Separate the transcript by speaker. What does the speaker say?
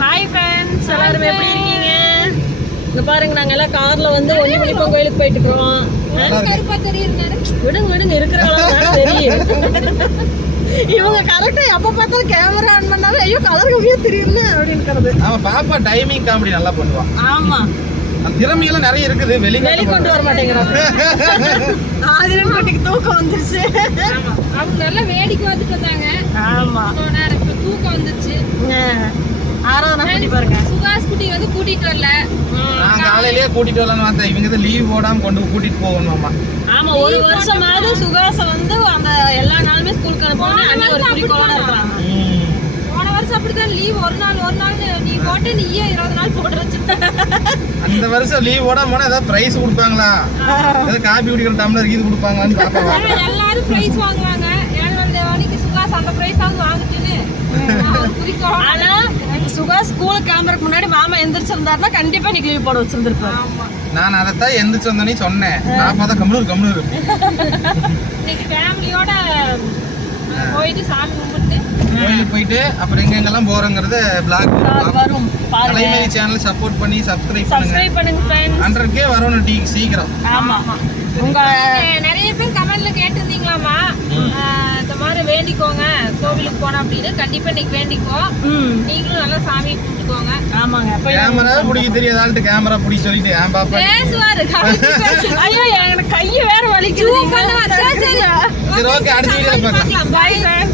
Speaker 1: Hi friends எல்லாரும் எப்படி இருக்கீங்க? இங்க பாருங்க நாங்க எல்லாம் கார்ல வந்து ஒண்ணி மணிப்பம் கோயிலுக்கு போயிட்டு இருக்கோம் விடுங்க விடுங்க இருக்கிறவங்க தெரியும். இவங்க கரெக்டா எப்ப பார்த்தாலும் கேமரா ஆன் பண்ணாலும் ஐயோ கலர் கம்மியா தெரியும்ல அப்படின்னு
Speaker 2: அவன் பாப்பா டைமிங் காமெடி நல்லா பண்ணுவான்
Speaker 1: ஆமா.
Speaker 2: திறமையெல்லாம் நிறைய இருக்குது வெளி
Speaker 1: வெளி கொண்டு வர மாட்டேங்கிறாங்க ஆதிரன் குட்டிக்கு தூக்கம் வந்துருச்சு.
Speaker 3: ஆமா அவங்க நல்லா வேடிக்கை வந்துட்டு வந்தாங்க.
Speaker 1: ஆமா.
Speaker 3: தூக்கம்
Speaker 1: பண்ணி பாருங்க.
Speaker 3: சுகாஸ் குட்டி வந்து கூட்டிட்டு வரல.
Speaker 2: நான் காலையிலேயே கூட்டிட்டு வரலான்னு வந்தேன் இவங்க தான் லீவ் போடாம கொண்டு கூட்டிட்டு போகணுமாமா
Speaker 1: ஆமா ஒரு வருஷமாவது சுகாச வந்து அந்த எல்லா நாளுமே ஸ்கூலுக்கு அனுப்பணும் அண்ணி ஒரு குறிக்கோளோட இருக்கிறாங்க.
Speaker 3: போன வருஷம் அப்படிதான் லீவ் ஒரு நாள் ஒரு நாள் நீ போட்டு நீயே இருபது நாள் போட்டு வச்சு
Speaker 2: அந்த வருஷம் லீவ் போடாம போனா ஏதாவது பிரைஸ் கொடுப்பாங்களா? ஏதாவது காபி குடிக்கிற டம்ளர் இது கொடுப்பாங்களான்னு பாப்பா
Speaker 3: ஆனா எல்லாரும் பிரைஸ் வாங்குவாங்க. ஏழு நாள் தேவானிக்கு சுகாஸ் அந்த பிரைஸ் ஆகுது வாங்குச்சுன்னு அவர் குறிக்கோளோட
Speaker 1: ஆனா சுகாஸ் ஸ்கூலுக்கு கிளம்புறதுக்கு முன்னாடி மாமா எந்திரிச்சிருந்தாருன்னா கண்டிப்பா இன்னைக்கு லீவ் போட வச்சிருந்திருப்பாரு.
Speaker 3: ஆமா.
Speaker 2: நான் அதைத்தான் எந்திரிச்சு வந்தோடனே சொன்னேன். நான் பார்த்தா கம்னூர் கம்னூர்
Speaker 3: இன்னைக்கு ஃபேமிலியோட போயிட்டு சாமி கும்பிட்டு.
Speaker 2: கோயிலுக்கு போயிட்டு அப்புறம் எங்க எங்கெல்லாம் போறோங்கிறத பிளாக்
Speaker 1: வரும். பாருங்க.
Speaker 2: கலைமணி சேனல் சப்போர்ட் பண்ணி சப்ஸ்கிரைப் பண்ணுங்க.
Speaker 1: சப்ஸ்கிரைப் பண்ணுங்க ஃப்ரெண்ட்ஸ்
Speaker 2: ஹண்ட்ரட் கே வரணும் டீ சீக்கிரம்.
Speaker 1: ஆமா. உங்க
Speaker 3: நிறைய பேர் கமெண்ட்ல கேட்டிருந்தீங்களாமா இந்த மாதிரி வேண்டிக்கோங்க. கோவிலுக்கு போனோம் அப்படின்னு கண்டிப்பா இன்னைக்கு வேண்டிக்கோ
Speaker 1: ம்.
Speaker 3: நீங்களும் நல்லா சாமியை கும்பிட்டுக்கோங்க.
Speaker 1: ஆமாங்க.
Speaker 2: கேமரா பிடிக்க தெரியாத ஆள்கிட்ட கேமரா பிடிக்க சொல்லிட்டு ஏன் பாப்பா
Speaker 3: பேசுவாரு
Speaker 1: ஐயோ எனக்கு கையை வேற வலிக்குது.
Speaker 2: சரி, ஓகே அடுத்த வீடியோல பார்க்கலாம்.
Speaker 3: பார்க்கலாம்.
Speaker 1: Bye friends